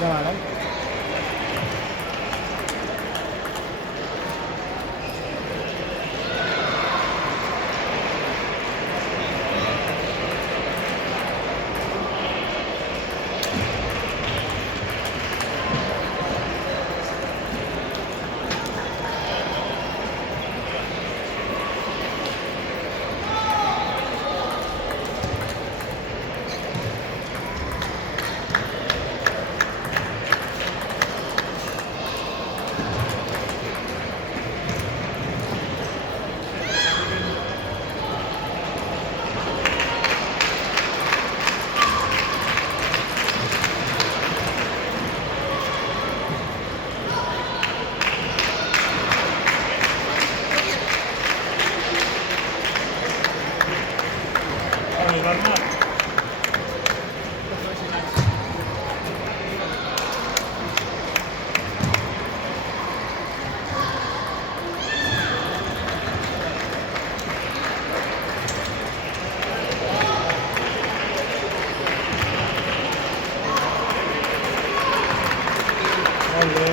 Ja, ara. Bernat. Molt bé.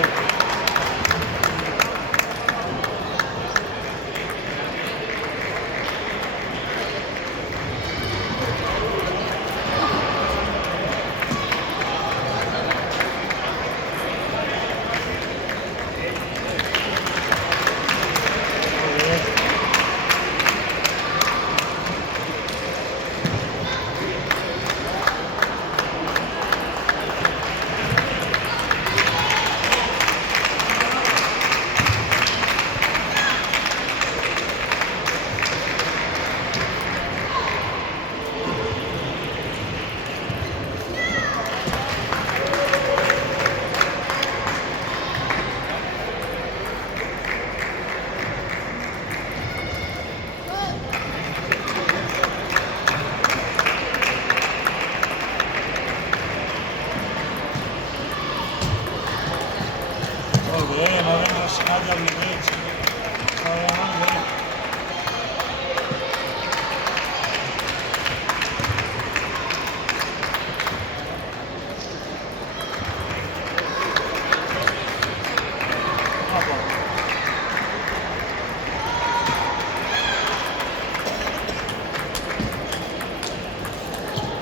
Molt bé, molt ben relacionat el nivell.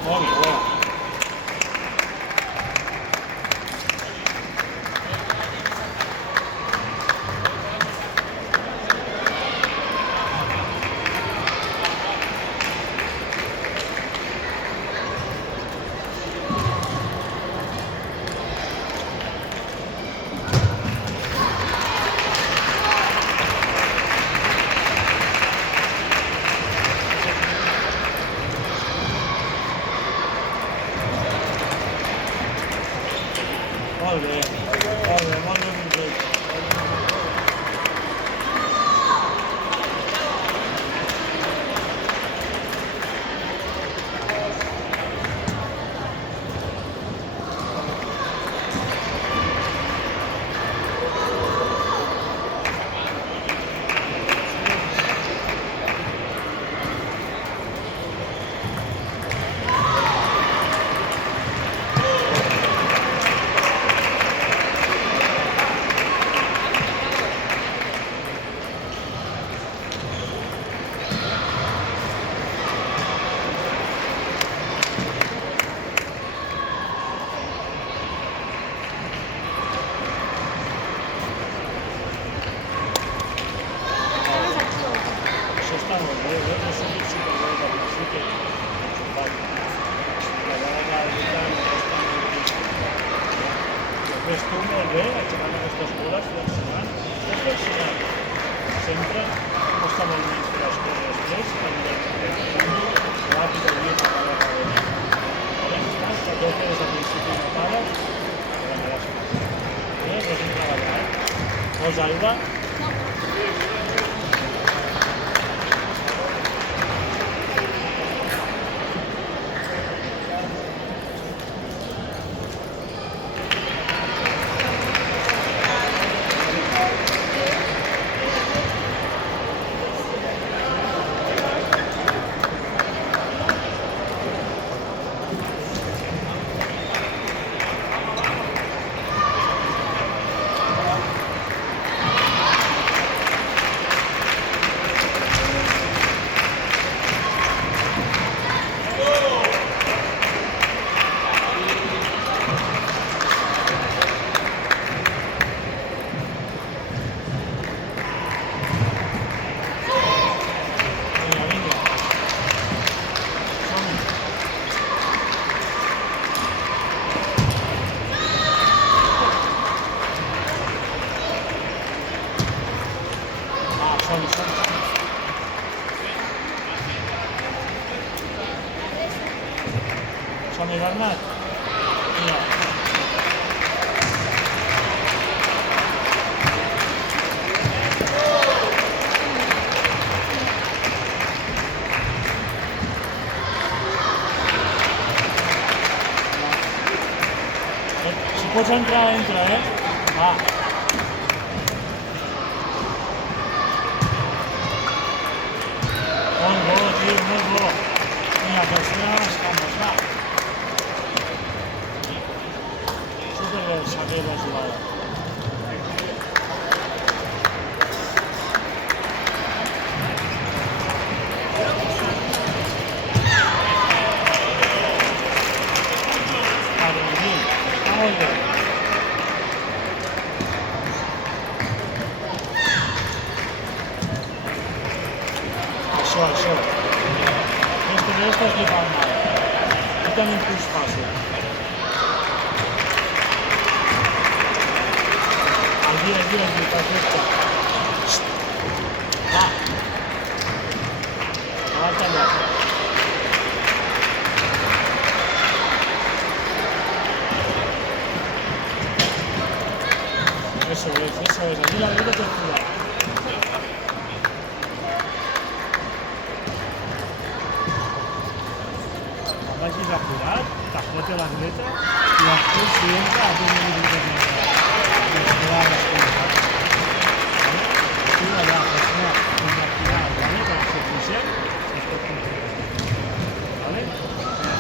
Molt bé, molt bé. Molt bé. Molt bé, molt bé, Miquel. Això està molt bé, no sé si per veure que sí que la dona després tu molt bé, aixecant aquestes boles, flexionant. Estàs flexionant. Sempre costa molt menys que les coses després, ràpid, avui per la darrere. Estàs, que tot des del principi no pares, però no les fas. Ho has treballat? Vols aigua? Som-hi, Bernat? Vinga. Si pots entrar, entra, Va. Molt bo, tio, molt bo. Vinga, pressiona les cames, va. Superbé, Xavier, la jugada. Molt bé. Això. Aquestes li fan mal. No tenim impuls fàcil. Aquí, perfecte. Va. No va tallar. Eso es. Aquí la derecha te cuida. Quan vagis apurat, t'afota a la dreta i després si entra a tu no li dius tu allà pots anar fins al final, per ser eficient, es pot completar.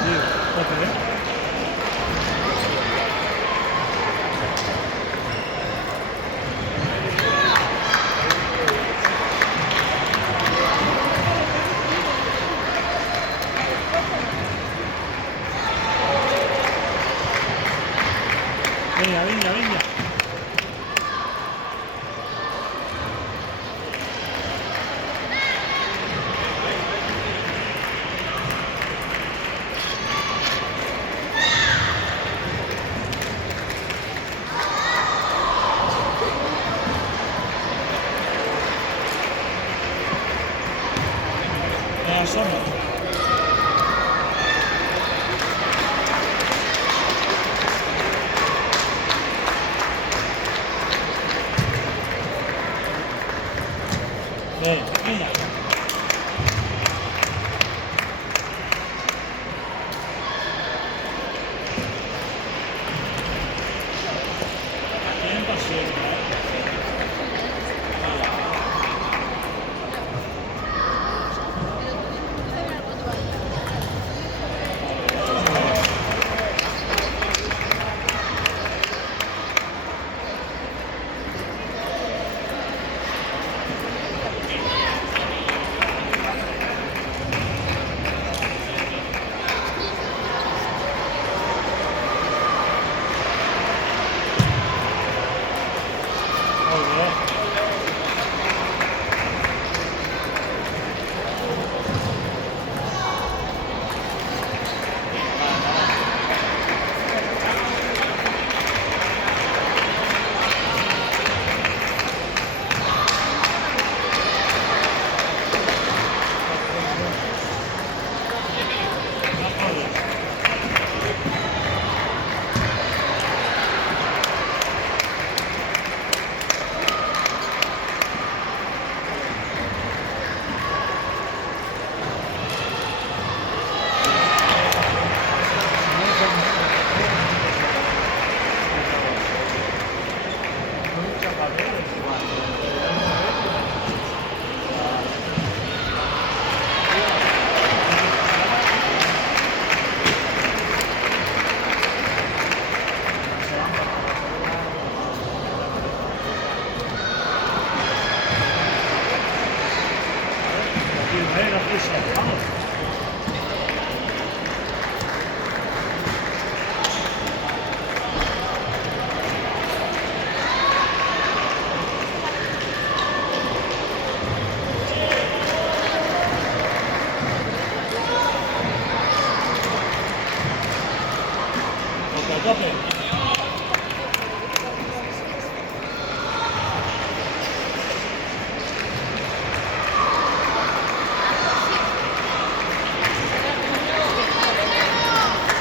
Diu, tot bé? Vinga. Som-hi. Bé, vinga. Tenim paciència, tope.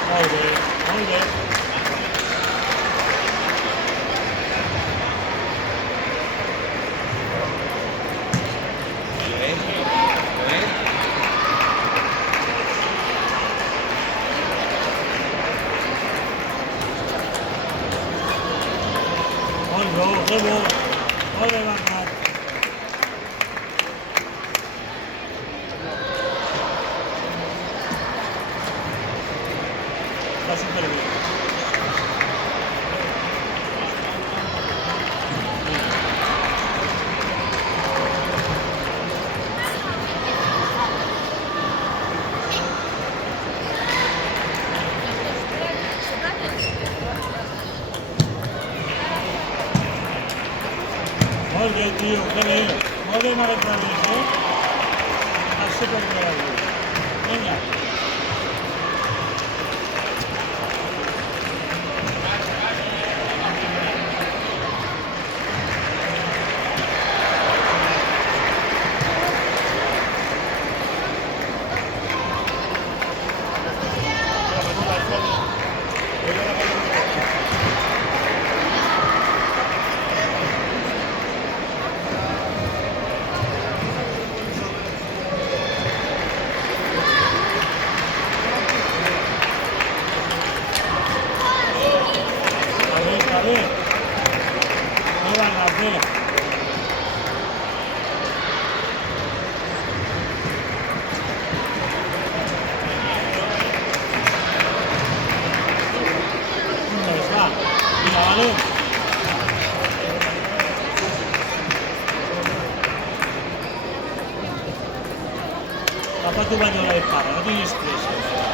Molt Debo, ole Bernat. Está súper bien. Molt bé, tio, que bé. Molt bé amb aquest revés, Està superbé avui. Vinga. Està bé. Bé, Bernat, bé. Doncs va. Vinga, vale. Tapa tu banyola de pare, no tinguis pressa.